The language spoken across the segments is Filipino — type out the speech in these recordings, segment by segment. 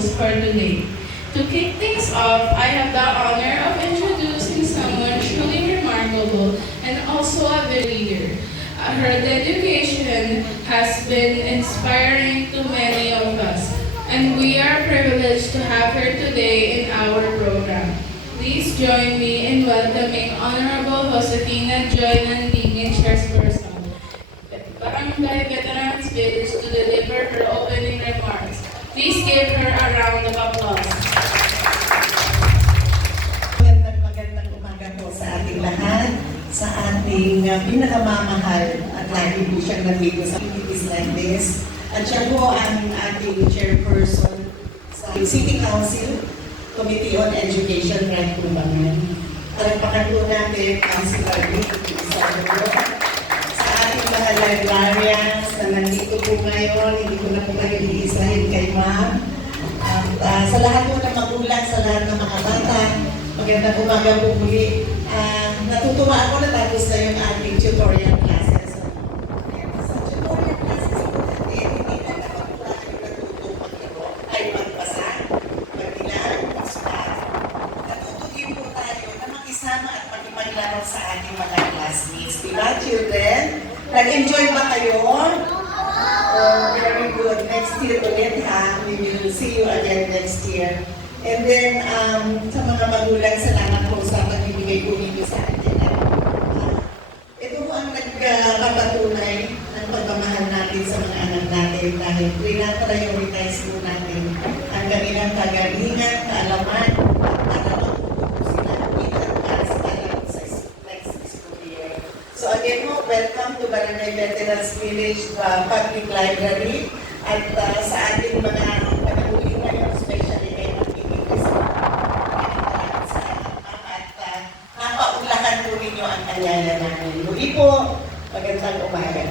host for today. To kick things off, I have the honor of introducing someone truly remarkable and also a leader. Her dedication has been inspiring to many of us, and we are privileged to have her today in our program. Please join me in welcoming Honorable Josefina Joy Nandingin, Chairperson, Barangay Veterans Village, to deliver her opening remarks. Please give her a round of applause. Magandang umaga po sa ating lahat, sa ating pinakamamahal at lagi po siyang nandito sa activities like this. At siya po ang ating chairperson sa City Council, Committee on Education, right po ba man? Palagpakan po natin, Councilor Rick Pizarro, sa ating mga librarians na nandito po ngayon, hindi ko na po kayo iisahin kay ma'am. Sa lahat po ng magulang, sa lahat ng mga bata, magandang umaga po muli. Natutuwa ako na tapos na yung ating tutorial classes. Sa tutorial classes po natin, hindi na naman po tayo natuto maglaro, ay magbasa, magbilang, magsulat. Natuto din po tayo na makisama at makipaglaro sa ating mga classmates. Diba, children? Nag-enjoy ba kayo? Very good. Next year ulit ha. We will see you again next year. And then, sa mga magulang, salamat po sa pagbibigay po ninyo sa atin. Ito po ang nagpapatunay ng pagmamahal natin sa mga anak natin dahil pinaprioritize po natin ang kanilang kagalingan, kaalaman, para matututo sila in advance alam sa next school year. So again po, welcome to Barangay Veterans Village Public Library at sa ating mga panaguling ngayon, especially kay Magpipigis po. At napaulakan po ninyo ang kanyaya namin. Muli po, magandang umaga.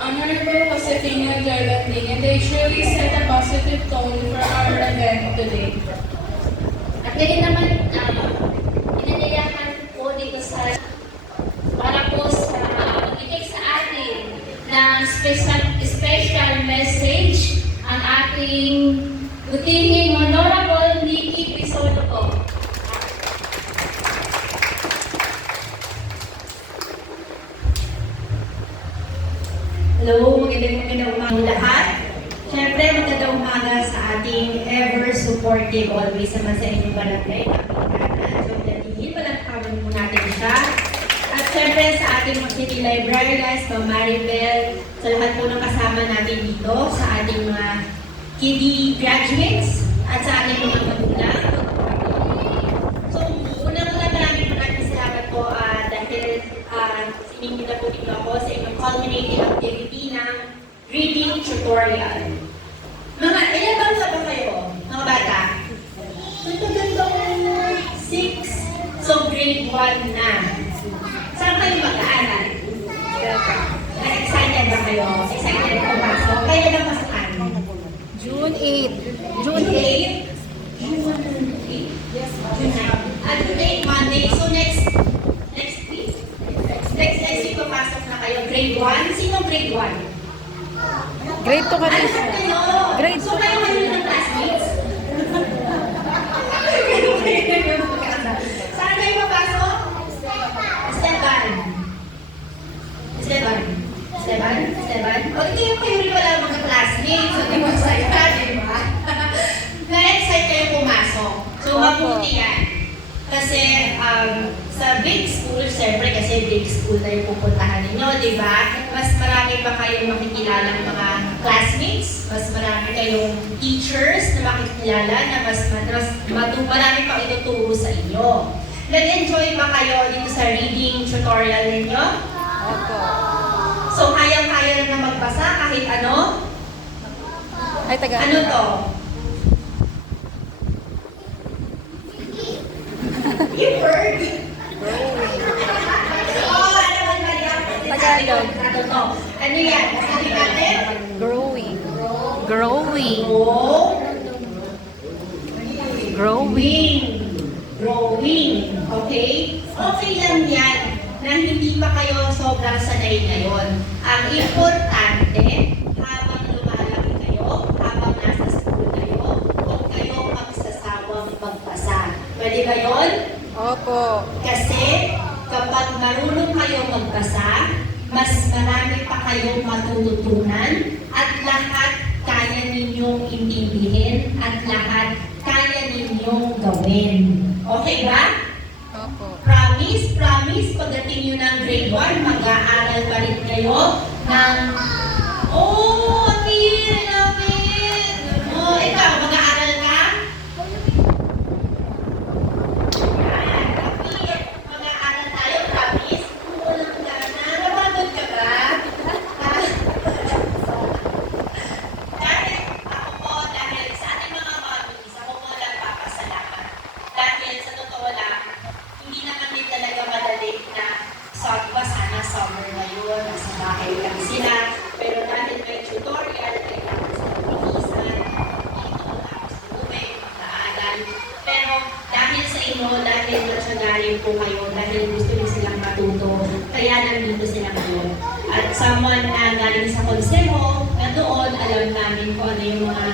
Honorable Josefina Joy Nandingin, they truly set a positive tone for our event today. At ngayon naman, inanyayahan po dito sa para po sa magbigay sa atin ng special message ang ating butihing Honorable Nikki Pisoto po. Hello, magandang umaga lahat. Siyempre, magandang umaga sa ating ever-supportive always naman sa inyong barangay. So, datihin, palagpawan mo natin siya. At siyempre, sa ating mga city librarians, Ma'am Maribel, sa lahat po ng kasama natin dito, sa ating mga KD graduates, at sa ating mga magulang. So, unang-una maraming salamat po dahil siningin na po dito ako sa inyong culminating activity ng reading tutorial. Mga ilan bang ba kayo, mga bata? Ganito, 6, so grade 1 na. Saan kayo mag-aaral? Excited ba kayo? Excited ba pumasok? Kailan ang pasakan? June 8. June 8? June 8? Yes, June 9. At today, Monday, so next week? Next week, papasok na kayo. Grade 1? Sino grade 1? Grade 2 ka Ano din. kayo? Grade So kayo ng classmates? Saan kayo papasok? Esteban. O, hindi kayo rin wala mga classmates. So, di mo excited, di ba? Na-excite kayo pumasok. So, mabuti yan. Kasi, sa big school, siyempre, kasi big school na yung pupuntahan ninyo, di ba? Mas marami pa kayong makikilala ng mga classmates, mas marami kayong teachers na makikilala na marami pa ituturo sa inyo. Nag-enjoy ba kayo dito sa reading tutorial ninyo? Opo. So, kayang-kaya na magbasa kahit ano? Ay, taga. Ano to? Yung word? Tagalog. Ano yan? Sabi natin? Growing. Growing. Growing. Okay? Okay lang yan. na hindi pa kayo sobrang sanay ngayon. Ang importante, habang lumalaki kayo, habang nasa school kayo, huwag kayong magsasawang magpasa. Pwede ba yun? Opo. Kasi kapag marunong kayo magpasa, mas marami pa kayong matututunan at lahat kaya ninyong intindihin at lahat kaya ninyong gawin. Okay ba? Opo. Promise, promise, pagdating nyo ng grade 1, mag-aaral pa rin kayo ng... Oh, Amir, I love it! Oh, ikaw, mag-aaral ka? Yan, Amir, mag-aaral tayo, promise? Oo lang ka na. Napagod ka ba? Dahil ako po, dahil sa ating mga mommies, ako po nagpapasalamat. Dahil sa totoo lang, hindi naman din talaga madali na sana summer ngayon, nasa bahay lang sila. Pero dahil may tutorial, kailangan sa pag-iisan, dito, tapos umuwi, mag-aaral. Pero dahil sa inyo, dahil nasyonaryo po kayo, dahil gusto niyo silang matuto, kaya nandito sila ngayon. At someone na galing sa konseho, na doon, alam namin kung ano yung mga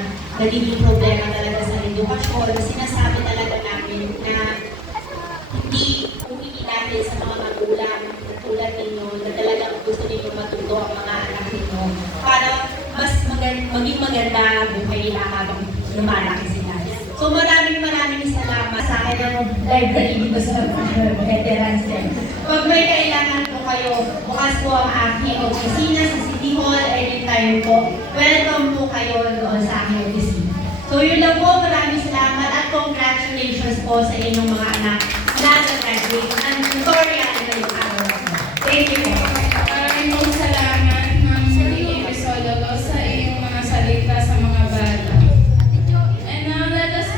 nagiging problema talaga sa edukasyon. Sinasabi talaga namin na hindi dahil sa mga magulang na tulad ninyo na talagang gusto ninyo matuto ang mga anak ninyo para mas maging maganda buhay nila habang lumalaki sila. So maraming salamat sa akin ng library dito sa veterans din. Pag may kailangan po kayo, bukas po ang aking opisina sa City Hall, anytime po. Welcome po kayo doon sa aking opisina. So yun lang po, maraming salamat at congratulations po sa inyong mga anak na graduate.